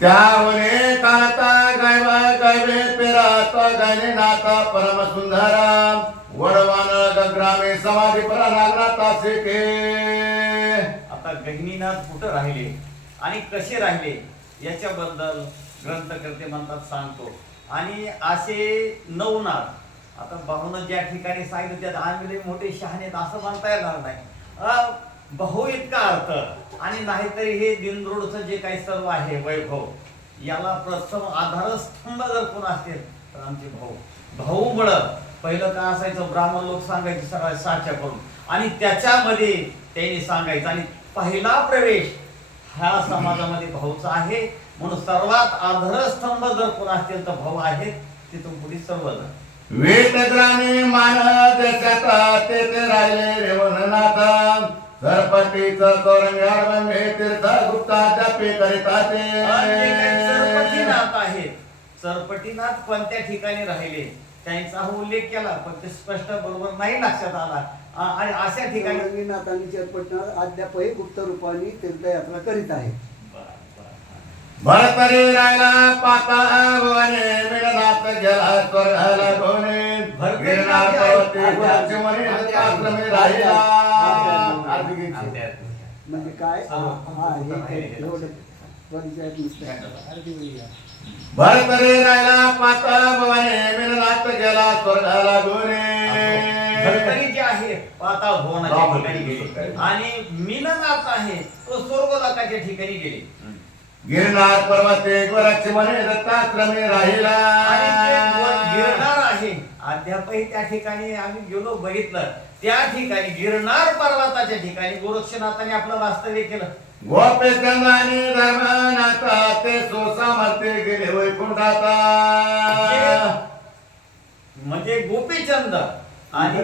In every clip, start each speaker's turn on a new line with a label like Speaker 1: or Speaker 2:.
Speaker 1: त्यावरे काता गायवा गायवे पेराता गायने नाता परम सुंदरा वडवान गग्रामे समाधी परा नागनाथा शिके
Speaker 2: आता गहिनीनाथ कुठं राहिले? आणि कसे राहिले? याच्याबद्दल ग्रंथकर्ते म्हणतात सांगतो. आणि असे नवनाथ आता भाऊनं ज्या ठिकाणी सांगितलं त्यात आम्ही मोठे शहाणे असं म्हणता येणार नाही. बहु इतका अर्थ. आणि नाहीतरी हे दिनदोडचं जे काही सर्व आहे वैभव याला प्रथम आधारस्तंभ जर कोण असतील तर आमचे भाऊ. भाऊ मुळं पहिलं काय असायचं ब्राह्मण लोक सांगायचे सगळ्या साच्या करून. आणि त्याच्यामध्ये त्यांनी सांगायचं आणि पहिला प्रवेश ह्या समाजामध्ये भाऊचा आहे. म्हणून सर्वात आधारस्तंभ जर कोण असतील तर भाऊ आहेत तिथून पुढे सर्वजण.
Speaker 1: वेदग्रामे मान देशात ते राहिले रेवणनाथ सरपटीच तोरण तीर्थ गुप्ता जपे करिता
Speaker 2: आणि जे काही
Speaker 1: ते
Speaker 2: सरपटीनाथ आहेत सरपटीनाथ कोणत्या ठिकाणी राहिले त्यांचा हा उल्लेख केला पण ते स्पष्ट बरोबर नाही लक्षात आला. आणि अशा ठिकाणी
Speaker 3: रंगनाथांनी चरपटणार अद्यापही गुप्त रूपाने तीर्थयात्रा करीत आहे
Speaker 1: भरतरी राहिला पाता भवाने मिळनाथ गेला स्वर्गाला भवने. पर्वते आश्रमे राहिला.
Speaker 3: म्हणजे काय? हा हे. एवढं परिचयात नुसतं
Speaker 1: भरतरी राहिला पाता भवाने मिळनाथ गेला स्वर्गाला
Speaker 2: भरतरी
Speaker 1: भवने
Speaker 2: जे आहे पाताळ भुवनाच्या ठिकाणी गेले. आणि मीननाथ आहे तो स्वर्गलोकाच्या ठिकाणी गेले.
Speaker 1: गिरनार पर्वते गुणाची म्हणे दत्ताश्रमे राहिला.
Speaker 2: आणि वर गिरणार आहे. अद्यापही त्या ठिकाणी आम्ही गेलो बघितलं. त्या ठिकाणी गिरनार पर्वताच्या ठिकाणी गोरक्षनाथाने आपलं वास्तव्य केलं.
Speaker 1: गोपेचंदाने धर्मनाथा ते सोसामर्थे गेले वैकुंठाता
Speaker 2: म्हणजे गोपीचंद आणि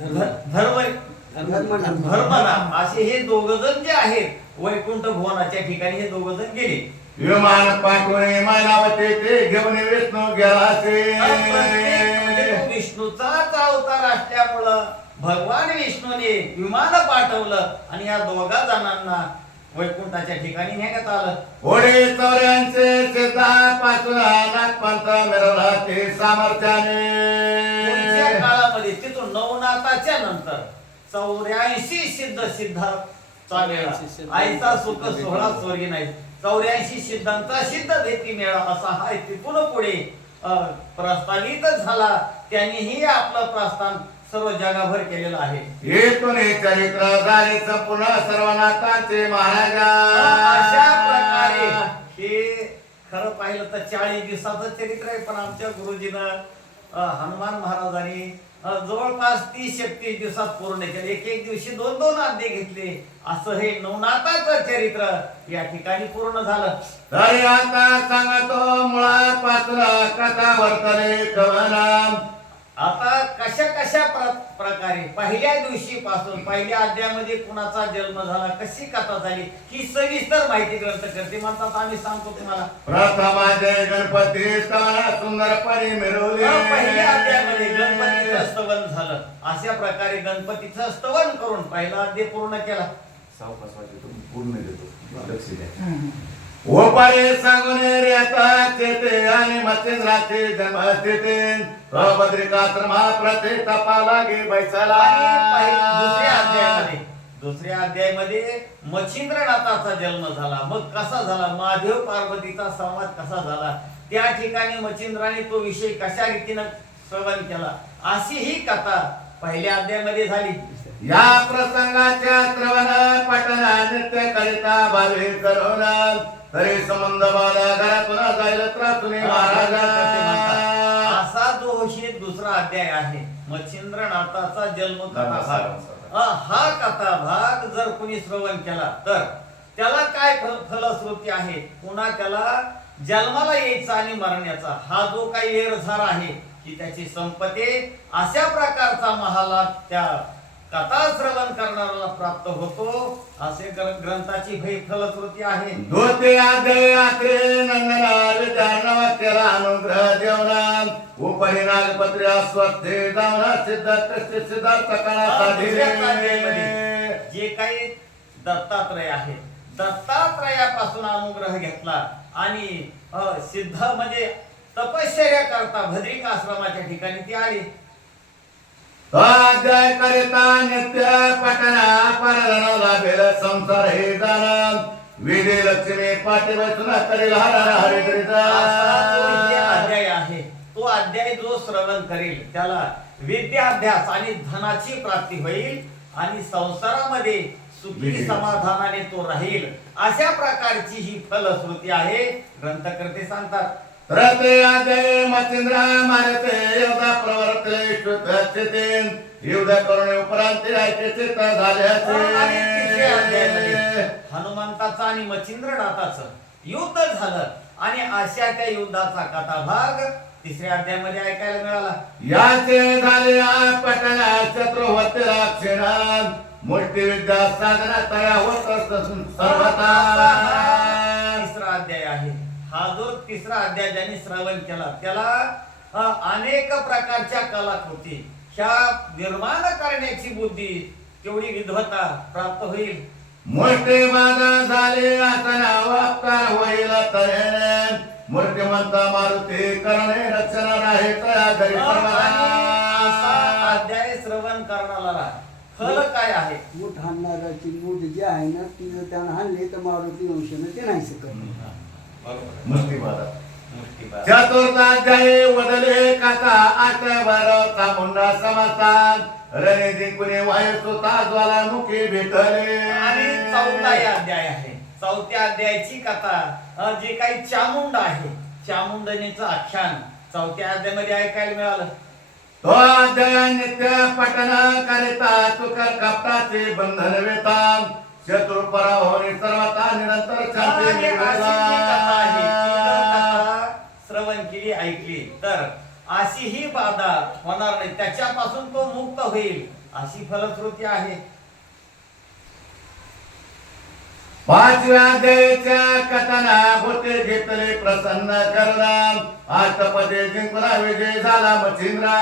Speaker 3: धर्मनाथ.
Speaker 2: धर्म
Speaker 3: धर्मनाथ.
Speaker 2: धर्मनाथ असे हे दोघ जण जे आहेत वैकुंठ भुवनाच्या ठिकाणी हे दोघ जण गेले.
Speaker 1: विमान पाठवणे मानावते ते घेऊन विष्णू गेला
Speaker 2: प्रत्येक म्हणजे विष्णूचाच अवतार असल्यामुळं भगवान विष्णूने विमान पाठवलं आणि या दोघा जणांना वैकुंठाच्या ठिकाणी नेण्यात आलं.
Speaker 1: पुढे चौऱ्यांचे सिद्धा पासून नागपंथ मिळवला ते
Speaker 2: पुढच्या
Speaker 1: सामर्थ्याने
Speaker 2: काळामध्ये नवनाथाच्या नंतर चौऱ्याऐंशी सिद्ध सिद्धा चालेला आईचा सुख सोहळा स्वर्गी नाही. चौऱ्याऐंशी सिद्धांचा सिद्ध भेटी मेळा असा हा तिथून पुढे प्रस्तावित झाला. त्यांनीही आपलं प्रस्थान सर्व जगाभर केलेलं आहे.
Speaker 1: येथून हे चरित्र झाले संपूर्ण सर्वनाथांचे
Speaker 2: अशा प्रकारे
Speaker 1: महाराजा
Speaker 2: हे खरं पाहिलं तर चाळीस दिवसाचं चरित्र आहे पण आमच्या गुरुजीनं हनुमान महाराजांनी जवळपास तीस एकतीस दिवसात पूर्ण केले. एक एक दिवशी दोन दोन अध्याय घेतले. असं हे नवनाथाचं चरित्र या ठिकाणी पूर्ण झालं.
Speaker 1: तरी आता सांगतो पात्र कथा वर्तने कवना
Speaker 2: आता कशा कशा प्र- प्रकारे पहिल्या दिवशी पासून पहिल्या अध्यायामध्ये कुणाचा जन्म झाला कशी कथा झाली ही सविस्तर माहिती ग्रंथ करते. म्हणतात आम्ही सांगतो तुम्हाला.
Speaker 1: प्रथमाचे गणपती स्तवना सुंदरपणे मिळवले
Speaker 2: अं, पहिल्या अध्यायामध्ये गणपतीचं स्तवन झालं. अशा प्रकारे गणपतीचं स्तवन करून पहिला अध्याय पूर्ण केला.
Speaker 4: सावकाश पूर्ण देतो. लक्ष द्या.
Speaker 1: ओपारे सांगून आणि मच्छिंद्राचे जन्मस्थिती प्रभद्रिकाश्रमा प्रथे तपा लागे बैसाला.
Speaker 2: दुसऱ्या अध्यायामध्ये दुसऱ्या अध्यायामध्ये मच्छिंद्रनाथाचा जन्म झाला. मग कसा झाला? महादेव पार्वतीचा संवाद कसा झाला? त्या ठिकाणी मच्छिंद्राने तो विषय कशा रीतीनं श्रवण केला? अशी ही कथा पहिल्या अध्यायामध्ये झाली.
Speaker 1: या प्रसंगाच्या श्रवण पठण नित्य करिता भावे करून तरी संबंध बाला घरातून जाईल त्रासुनी महाराजा.
Speaker 2: असा जो हे दुसरा अध्याय आहे मच्छिंद्रनाथाचा जन्म कथा भाग. हा कथा भाग जर कोणी श्रवण केला तर त्याला काय फल- फलश्रुती आहे? पुन्हा त्याला जन्माला यायचा आणि मरण्याचा. हा जो काही एरझार आहे की त्याची संपत्ती अशा प्रकारचा महालाभ त्या कथा श्रवण करणाऱ्याला प्राप्त होतो. असे ग्र- ग्रंथाची भय फलश्रुती आहे.
Speaker 1: धोते आदय आत्रे नंदना विद्यानवत्याला अनुग्रह देवना उपरी नागपत्री अस्वस्थे जावना सिद्धार्थ सिद्धार्थ कणा
Speaker 2: जे काही दत्तात्रय आहे. दत्तात्रयापासून अनुग्रह घेतला आणि सिद्ध म्हणजे तपश्चर्या करता भद्रिका आश्रमाच्या ठिकाणी ती आली.
Speaker 1: अध्याय करिता नित्य पटना परधन लाभेल संसार हे जाण विधी लक्ष्मी पाठी बसून करील हर करीता
Speaker 2: अध्याय आहे तो अध्याय जो श्रवण करेल त्याला विद्याभ्यास आणि धनाची प्राप्ती होईल आणि संसारामध्ये सुखी. समाधानाने तो राहील अशा प्रकारची ही फलश्रुती आहे ग्रंथकर्ते सांगतात
Speaker 1: रते आदय मचिंद्र मारते योदा प्रवर्तले शुद्धस्थिते युद्ध करून उपरांत ऐके चित्त झाले
Speaker 2: आणि तिसऱ्या अध्यायामध्ये
Speaker 1: असे
Speaker 2: हनुमंताचं आणि मच्छिंद्रनाथाचं युद्ध झालं. आणि अशा त्या युद्धाचा कथाभाग तिसऱ्या अध्यायामध्ये ऐकायला मिळाला.
Speaker 1: याचे झाले पटना शत्रुवती राक्षिणा मुष्टी विद्या साधना तया होत सर्वता
Speaker 2: तिसरा अध्याय आहे. हा जो तिसरा अध्याय ज्यांनी श्रवण केला त्याला अनेक प्रकारच्या कलाकृती. ह्या निर्माण करण्याची बुद्धी तेवढी विद्वता प्राप्त होईल?
Speaker 1: मुष्टी बाधा झाले आसना वापकार होईल मूर्तिमंत मारुती करणे
Speaker 2: असा
Speaker 1: सर्वदा.
Speaker 2: अध्याय श्रवण करणारा फल काय आहे?
Speaker 3: मूठ हाणणाराची मूठ जी आहे ना ती जर त्यानं हाणली तर मारुती वंशाने ते नाही शकत.
Speaker 1: बाधा
Speaker 2: मुष्टीबाद.
Speaker 1: चतुर्थाध्यायी वदले चामुंडा समस्तात रणे जिंकुने वायू सुता ज्वालामुखी भेटले.
Speaker 2: आणि चौथा अध्याय आहे. चौथ्या अध्यायाची कथा जे काही चामुंड आहे चामुंडनीचं आख्यान चौथ्या अध्यायामध्ये ऐकायला मिळालं.
Speaker 1: तो अध्याय नित्य पठन करिता तुकर कपटाचे बंधन वेता शत्रू पराभवनी सर्वता निरंतर शांती
Speaker 2: तर अशी ही बाधा होणार नाही. त्याच्यापासून तो मुक्त होईल. अशी फलश्रुती आहे.
Speaker 1: पाचव्या कथना भूते घेतले प्रसन्न करणार. जिंकला विजय झाला मच्छिंद्रा.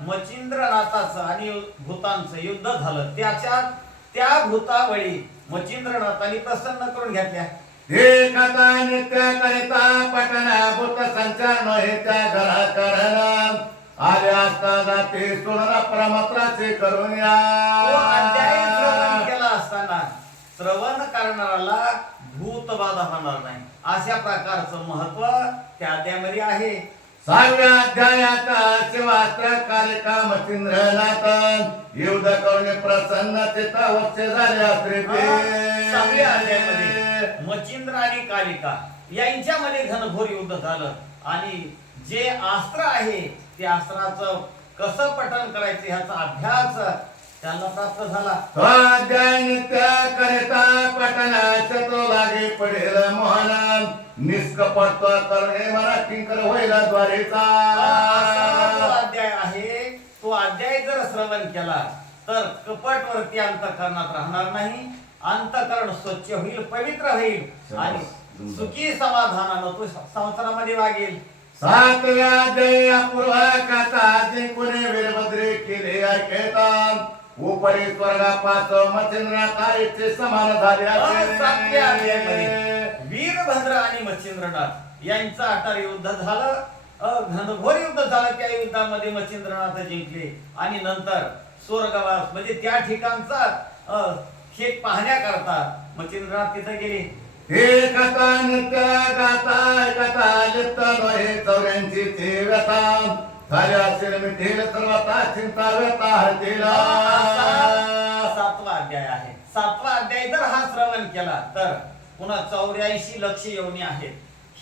Speaker 2: मच्छिंद्रनाथाचं आणि भूतांचं युद्ध झालं. त्याच्यात त्या भूतावळी मच्छिंद्रनाथाने प्रसन्न करून घेतल्या.
Speaker 1: नित्य करिता पटना भूत संचार नये त्या घरा करण आले असता जाते सोडरा प्रमत्राचे करून
Speaker 2: तो अध्याय श्रवण
Speaker 1: या
Speaker 2: केला असताना श्रवण करणाऱ्याला भूत बाधा होणार नाही. अशा प्रकारचं महत्त्व त्या आहे.
Speaker 1: सहाव्या अध्यायाचा शिवास्त्र कालिका मच्छिंद्रनाथ युद्ध करून प्रसन्न चित्ता वच्च झाले असते
Speaker 2: सहाव्या अध्यायामध्ये. मच्छिंद्र आणि कालिका यांच्यामध्ये घनघोर युद्ध झालं. आणि जे अस्त्र आहे ते अस्त्राचं कसं पठण करायचं ह्याचा अभ्यास त्यांना प्राप्त झाला.
Speaker 1: करिता पटना शत्रू लागे पडेल मोहन निष्कपट करणे मला किंकर होईल द्वारेचा
Speaker 2: अध्याय आहे तो अध्याय जर श्रवण केला तर कपट वरती अंतकरणात राहणार नाही. अंतकरण स्वच्छ होईल पवित्र होईल आणि सुखी समाधानानं तो संसारामध्ये वागेल.
Speaker 1: सातव्या कथा जिंकुने वीरभद्रे केले ऐकेता उपरी स्वर्गापास मच्छिंद्रनाथ इच्छे समान झाले.
Speaker 2: वीरभद्र आणि मच्छिंद्रनाथ यांचं अटार युद्ध झालं. घनघोर युद्ध झालं त्या युद्धामध्ये मच्छिंद्रनाथ जिंकले. आणि नंतर स्वर्गवास म्हणजे त्या ठिकाणचा हे पाहण्याकरता मच्छिंद्रनाथ तिथे गेले.
Speaker 1: हे कथा नित्य गाता कथा लिप्त नये चौऱ्यांची ती व्यथा झाल्या असेल मिठेल सर्वता चिंता व्यथा हरतील.
Speaker 2: असा सातवा अध्याय आहे. सातवा अध्याय जर हा श्रवण केला तर पुन्हा चौऱ्याऐंशी लक्ष येऊनी आहेत.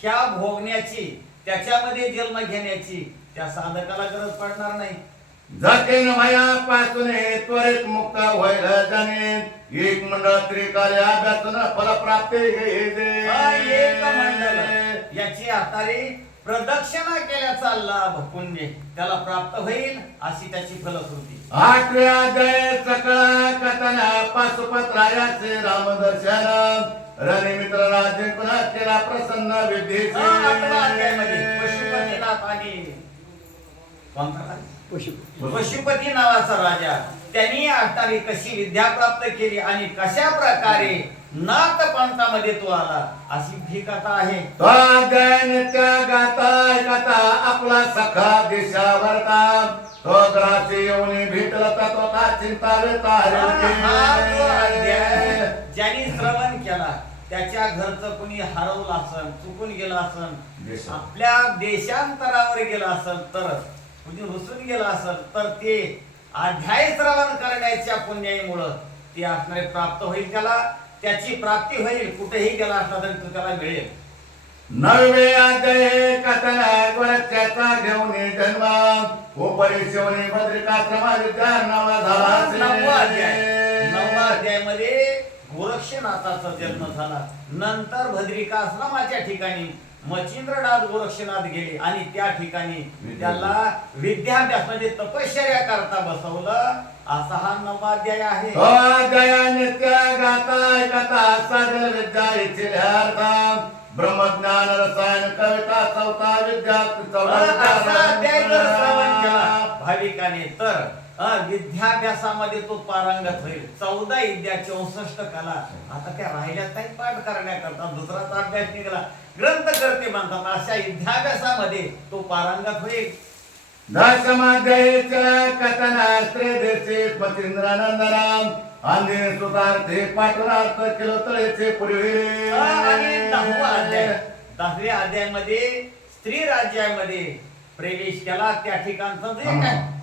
Speaker 2: ह्या भोगण्याची त्याच्यामध्ये जन्म घेण्याची त्या साधकाला गरज पडणार नाही.
Speaker 1: जखेन भयापासून त्वरित मुक्त होईल जने एक मंडळ त्रिकाले अभ्यासून फलप्राप्ती
Speaker 2: हा याची आतारी प्रदक्षिणा केल्याचा लाभ पुण्य त्याला प्राप्त होईल अशी त्याची फलश्रुती
Speaker 1: आठव्या अध्याय सकळा कथना पाशुपत्रायाचे रामदर्शन रणमित्र राजे पुन्हा केला प्रसन्न विद्येचे
Speaker 2: पशुपतीनाथ आणि कोणता पशुपती. नावाचा राजा. त्यांनी अटारी कशी विद्या प्राप्त केली आणि कशा प्रकारे नाथ पंथामध्ये तो आला अशी ही कथा आहे.
Speaker 1: तो गाता ऐकता आपला सखा दिशा भरता तो ग्रासी येऊन भेटला चिंता
Speaker 2: जो अध्याय
Speaker 1: हरिके.
Speaker 2: ज्यांनी श्रवण केला त्याच्या घरचं कुणी हरवलं असन चुकून गेलं असन. आपल्या देशांतरावर गेलं असल तर कुणी रुसून गेलं असल तर ते अध्याय श्रवण करण्याच्या पुण्याईमुळं ते असणारे प्राप्त होईल त्याला त्याची प्राप्ती होईल कुठेही गेला असला तरी तो त्याला मिळेल.
Speaker 1: नववे अध्याय कथना घेऊन जन्म. उपरी शिवने भद्रिकाश्रमा विद्या नावा
Speaker 2: नववा अध्याय. नववा
Speaker 1: झाला
Speaker 2: अध्यायामध्ये गोरक्षनाथाचा जन्म झाला. नंतर भद्रिका आश्रमाच्या ठिकाणी मच्छिंद्रनाथ गोरक्षनाथ गेले आणि त्या ठिकाणी त्याला विद्याभ्यास म्हणजे तपश्चर्या करता बसवलं. असा हा नववा अध्याय आहे.
Speaker 1: इच्छिल्यार्था ब्रह्मज्ञान रसायन कविता चौथा विद्या
Speaker 2: भाविकाने तर विद्याभ्यासामध्ये तो पारंगत होईल. चौदा विद्या चौसष्ट कला. आता त्या राहिल्या काही पाठ करण्याकरता दुसराच अभ्यास निघाला. ग्रंथ करते म्हणतात अशा विद्याभ्यासामध्ये तो पारंगत होईल.
Speaker 1: दशमाध्यायीच्या कथना स्त्री देशी मचिंद्रानंदराम अंधीने सुतार्थे पाठवणार्थ किलो तळेचे पूर्वी.
Speaker 2: अ, आणि दहावा अध्याय. दहाव्या अध्यायामध्ये स्त्री राज्यामध्ये प्रवेश केला. त्या ठिकाणचं जे काय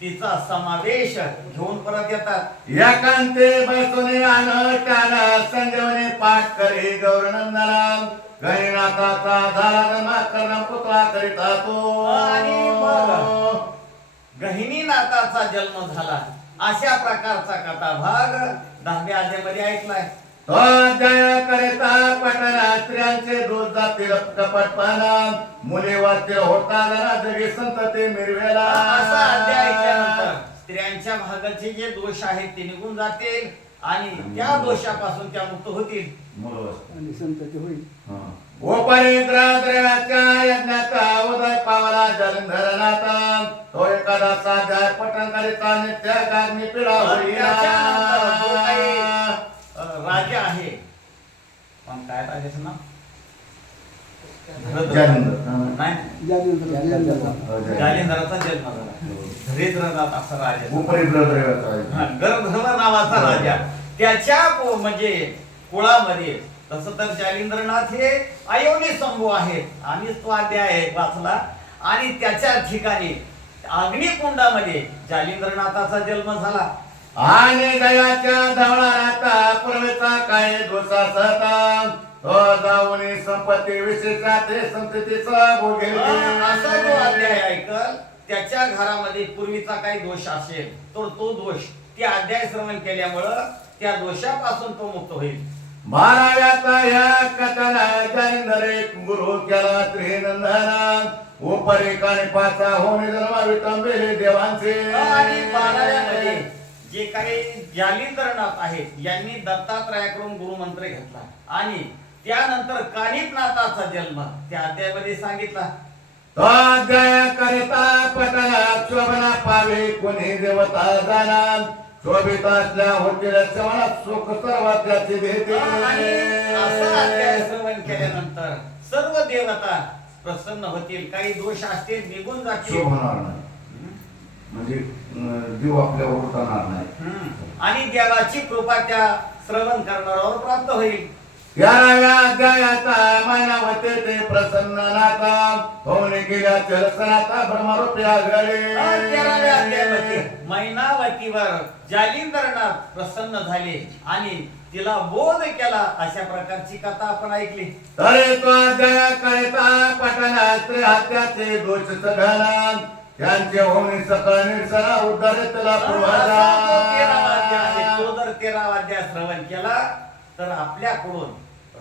Speaker 1: तिचा
Speaker 2: समावेश घेऊन परत येतात.
Speaker 1: एकांते बसुने अनुष्ठान संजीवनी पाठ करी गौरनंदराम गणिनाथाचा झाला जन्म कर्ण पुतळा करिता तो.
Speaker 2: आणि मग गहिनीनाथाचा जन्म झाला. अशा प्रकारचा कथा भाग दहाव्या अध्यायामध्ये ऐकलाय.
Speaker 1: करिता पटना स्त्रियांचे दूध जातील कपटपणा मुली वाचतील होता जरा जगी संतती मिरवेला.
Speaker 2: असा अध्याय ऐकल्यानंतर स्त्रियांच्या भागाचे जे दोष आहेत ते निघून जातील आणि त्या दोषापासून त्या मुक्त होतील.
Speaker 3: आणि संतती होईल.
Speaker 1: उपरिद्राद्रव्याच्या यज्ञाचा उदय पावला जलंधरनाथा. तो एखादा साध्याय पठण करिता नित्य गाग्नी पिढा
Speaker 2: त्याच्यानंतर जो काही
Speaker 1: होईना
Speaker 2: अ, राजा आहे पण काय राजाचं नाव?
Speaker 1: जालिंदर.
Speaker 2: नाही?
Speaker 3: जालिंदर
Speaker 2: जालिंदराचा जन्म झाला धरेंद्रनाथ असा राजा.
Speaker 1: उपरिद्राद्रव्याचा
Speaker 2: हा, नावाचा राजा. त्याच्या म्हणजे कुळामध्ये तसं तर जालिंद्रनाथ हे अयोनी शंभू आहेत आणि तो अध्याय वाचला. आणि त्याच्या ठिकाणी अग्निकुंडामध्ये जालिंद्रनाथाचा जन्म झाला.
Speaker 1: आणि दयाच्या धवळाचा पूर्वेचा काय सहता तो जाऊन संपत्ती विशेषा ते संततीचा
Speaker 2: असा जो अध्याय ऐकल? त्याच्या घरामध्ये पूर्वीचा काही दोष असेल तर तो दोष त्या अध्याय श्रवण केल्यामुळं त्या दोषापासून तो मुक्त होईल.
Speaker 1: बाराव्याचा या कथना जालिंदर एक गुरु केला त्रिनंदना उपरी काने पाचा होणे जन्मा विटंबेले देवांचे.
Speaker 2: आणि बाराव्यामध्ये जे काही जालिंदरनाथ आहेत यांनी दत्तात्रयाकडून गुरुमंत्र घेतला. आणि त्यानंतर कानिपनाथाचा जन्म. त्या अध्यायामध्ये सांगितला.
Speaker 1: तो अध्याय करता पटना शोभना पावे कोणी देवता जाणार शोभित असल्या होतील सुख सर्वात त्याची देते
Speaker 2: आणि असा अध्याय श्रवण केल्यानंतर सर्व देवता प्रसन्न होतील. काही दोष असतील निघून जातील.
Speaker 4: शोभणार नाही. म्हणजे अं, देव आपल्यावर उतरणार नाही.
Speaker 2: हम्म. आणि देवाची कृपा त्या श्रवण करणाऱ्यावर प्राप्त होईल.
Speaker 1: मानवते ते प्रसन्न होऊन गेल्या चलसनाता
Speaker 2: मैनावतीवर जालिंदरनाथ प्रसन्न झाले आणि तिला बोध केला अशा प्रकारची कथा आपण ऐकली.
Speaker 1: तरे तो जया कळता पटनास्त्र हत्याचे दोष सघाला त्यांचे होणे सकळ निरसना उद्धार तुला
Speaker 2: असा जो तेरावा अध्याय आहे,
Speaker 1: पूर्वाचा
Speaker 2: तो जर तेरावा अध्याय श्रवण केला तर आपल्याकडून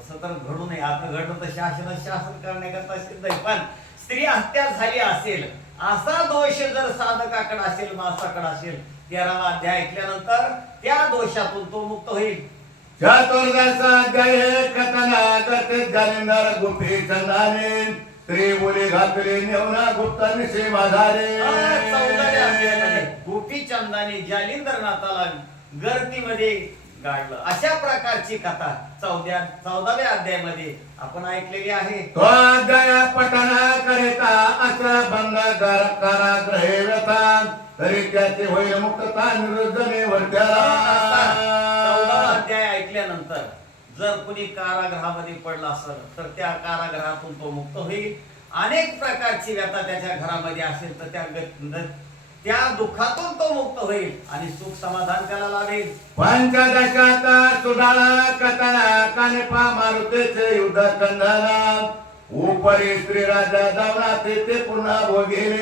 Speaker 2: तसं तर घडू नये. आता घडलं तर शासन शासन करण्याकरता सिद्ध आहे. पण स्त्री हत्या झाली असेल असा दोष जर साधकाकडे असेल माणसाकडे असेल तेरावा अध्याय ऐकल्यानंतर त्या दोषातून तो मुक्त होईल.
Speaker 1: चतुर्दशा अध्याय कथना करते जालिंदर गुफी चंदाने. स्त्री बोली घातली नेवना गुप्त निशे
Speaker 2: गर्दीमध्ये गाडलं. अशा प्रकारची कथा चौद्या चौदाव्या अध्यायामध्ये आपण ऐकलेली आहे.
Speaker 1: तो अध्याय पठना करिता असा बंद काराग्रहे व्यथा तरी त्याचे होईल मुक्तता
Speaker 2: चौदावा
Speaker 1: वर्त्याला.
Speaker 2: अध्याय ऐकल्यानंतर जर कुणी कारागृहामध्ये पडला असेल तर त्या कारागृहातून तो मुक्त होईल. अनेक प्रकारची व्यथा त्याच्या घरामध्ये असेल तर त्या त्या दुःखातून तो मुक्त होईल आणि सुख समाधान त्याला लाभेल.
Speaker 1: पंचदशात सुधाळा कथना कानिपा मारुतीचे युद्ध कंदना उपरी स्त्री राजा जावना ते पुन्हा भोगिले.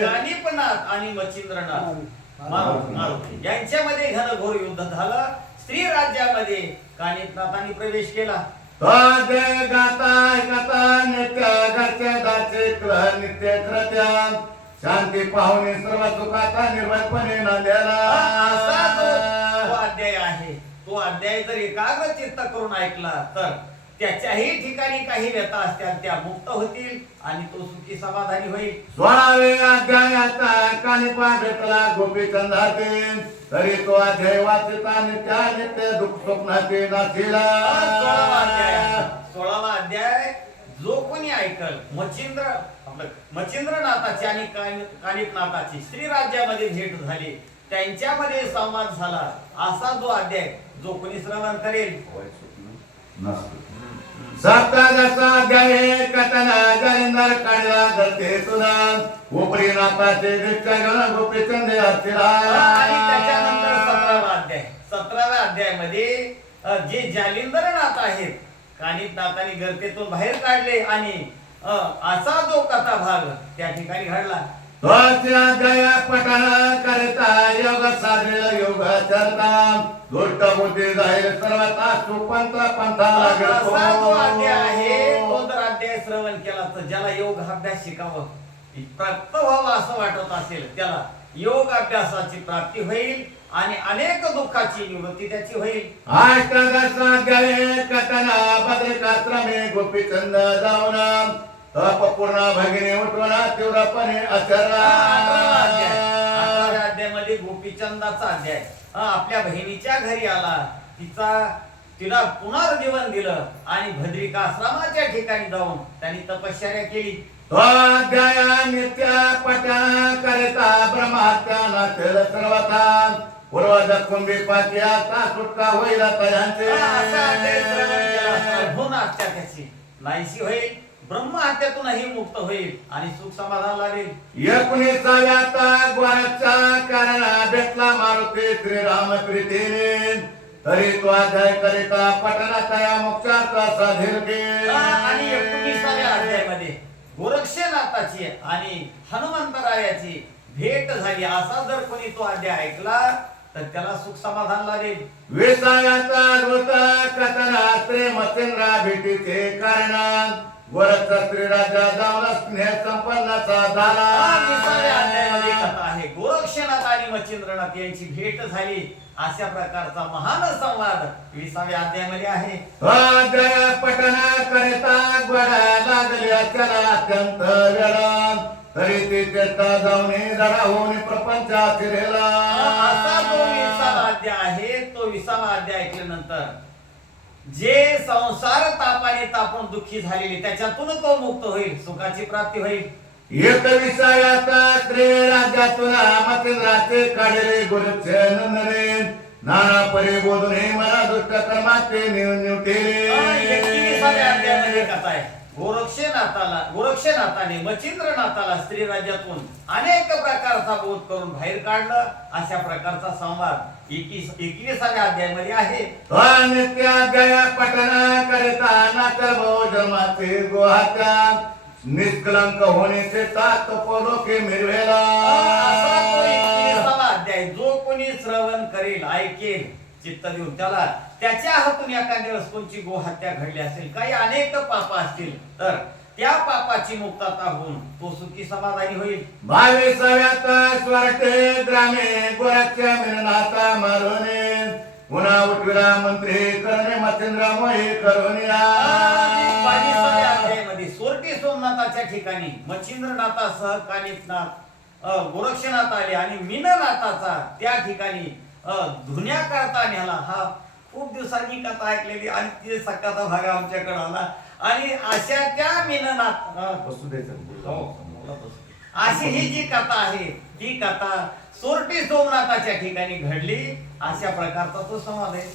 Speaker 2: कानिपनाथ आणि मच्छिंद्रनाथ मारुती. मारुती यांच्यामध्ये घनघोर युद्ध झालं. स्त्री राज्यामध्ये कानिपनाथांनी प्रवेश केला.
Speaker 1: गाता गाता नित्य घरच्या दाचे ग्रह नित्य शांती पाहुणे सर्व सुखाचा निर्भयपणे
Speaker 2: असा तो
Speaker 1: नांद्याला
Speaker 2: अध्याय आहे तो अध्याय जर एकाग्र चित्त करून ऐकला तर त्याच्याही ठिकाणी काही व्यथा असतात त्या मुक्त होतील आणि तो सुखी समाधानी होईल.
Speaker 1: सोळावे अध्यायाचा कानिपा भेटला गोपीचंदाते तरी तो अध्याय वाचिता नित्या नित्य दुःख स्वप्नाचे नाशिला
Speaker 2: सोळावा अध्याय. सोळावा अध्याय जो कोणी ऐकल मच्छिंद्र आपलं मच्छिंद्रनाथाची आणि कानिपनाथाची श्री राज्यामध्ये भेट झाली त्यांच्यामध्ये संवाद झाला. असा जो अध्याय जो कोणी श्रवण करेल.
Speaker 1: अध्याय कथना जलिंदर काढला धरते तुला उपरी नाथाचे दृष्ट्या घेऊन गोपीचंद असतील
Speaker 2: आणि त्याच्यानंतर सतरावा अध्याय. सतराव्या अध्यायामध्ये जे जालिंदरनाथ आहेत कानिपनाथाने गर्तेतून बाहेर काढले आणि असा जो कथा भाग त्या ठिकाणी घडला.
Speaker 1: करता योग साधेल योग चरता दुष्ट बुद्धी जाईल सर्वता सुपंत पंथा
Speaker 2: असा जो अध्याय आहे
Speaker 1: लागेल
Speaker 2: तो जर अध्याय श्रवण केला तर ज्याला योग अभ्यास शिकावं प्राप्त व्हावं असं वाटत असेल त्याला योग अभ्यासाची प्राप्ती होईल आणि अनेक दुःखाची निवृत्ती त्याची होईल.
Speaker 1: अष्टादशाध्याय कथना भद्रिकाश्रमे गोपीचंद जाऊन तपपूर्ण भगिनी उठवणा तीव्रपणे
Speaker 2: अध्यायामध्ये गोपीचंदाचा अध्याय. आपल्या बहिणीच्या घरी आला. तिचा तिला पुनर्जीवन दिलं आणि भद्रिका आश्रमाच्या ठिकाणी जाऊन त्यांनी तपश्चर्या केली.
Speaker 1: नित्य पठण करता ब्रह्महत्या नसेल सर्वथा. पूर्वज कुंभी पाठी आता सुटका होईल
Speaker 2: भ्रूण हत्या त्याची नाहीशी होईल ब्रह्महत्यातूनही मुक्त होईल आणि सुख समाधान लाभेल
Speaker 1: एकोणीसाव्यात ग्वारच्या कारणा भेटला मारुती श्रीराम प्रीतीने. तरी तो अध्याय करिता पठना तया मोक्षाचा साधील
Speaker 2: आणि एकोणीसाव्या अध्यायामध्ये गोरक्षनाथाची आणि हनुमंतरायाची भेट झाली. असा जर कोणी तो अध्याय ऐकला तर त्याला सुख समाधान लाभेल
Speaker 1: विसाव्याचा वृत कथना प्रेम चंद्रा भेटीचे कारण. गोरक्ष श्रीराजा जाऊन स्नेह संपन्नाचा
Speaker 2: विसाव्या अध्यायामध्ये
Speaker 1: झाला
Speaker 2: कथा आहे. आणि मच्छिंद्रनाथ यांची भेट झाली. अशा प्रकारचा महान संवाद विसाव्या अध्यायामध्ये आहे.
Speaker 1: पठण करता गोडा लागल्या त्याला अत्यंत वेळा तरी ते चेष्टा जाऊन जडा होऊन प्रपंचात फिरेला
Speaker 2: असा जो विसावा अध्याय आहे तो विसावा अध्याय ऐकल्यानंतर जे संसार तापाने तापून दुःखी झालेले त्याच्यातून तो मुक्त होईल सुखाची प्राप्ती होईल.
Speaker 1: एक विषयाचा स्त्री राज्यातून मथिंद्राचे काढले नंदने नाना परी बोधून हे मला दुष्ट कर्माचे
Speaker 2: आहे? गोरक्षनाथाला गोरक्षनाथाने मच्छिंद्रनाथाला स्त्री राज्यातून अनेक प्रकारचा बोध करून बाहेर काढलं. अशा प्रकारचा संवाद एकवीस एकविसाव्या अध्यायामध्ये आहे.
Speaker 1: नित्याध्याय पठन करता नाकर जन्माचे गोहात्या निष्कलंक होण्याचे तात पोलोके मिरवेला
Speaker 2: असा तो एकविसावा अध्याय जो कोणी श्रवण करेल ऐकेल चित्त देऊन त्याला त्याच्या हातून एखाद्या वेळेस कोणची गोहत्या घडली असेल काही अनेक पाप असतील तर त्या पापाची मुक्तता होऊन तो सुखी समाधानी होईल.
Speaker 1: बावीसाव्यात स्वारटे ग्रामे गोराच्या मिलनाता मारोने पुन्हा उठविला मंत्री करणे मच्छिंद्र मोहे करुनिया
Speaker 2: सोमनाथाच्या ठिकाणी मच्छिंद्रनाथासह कानिफनाथ अ, गोरक्षनाथ आले आणि मीननाथाचा त्या ठिकाणी धुन्या करता नेला. हा खूप दिवसांनी कथा ऐकलेली आणि ते सकाळचा भाग आमच्याकडे आला. आणि अशा त्या मीननाथ हो. अशी ही जी कथा आहे ती कथा सोरटी सोमनाथाच्या ठिकाणी घडली. अशा प्रकारचा तो संवाद आहे.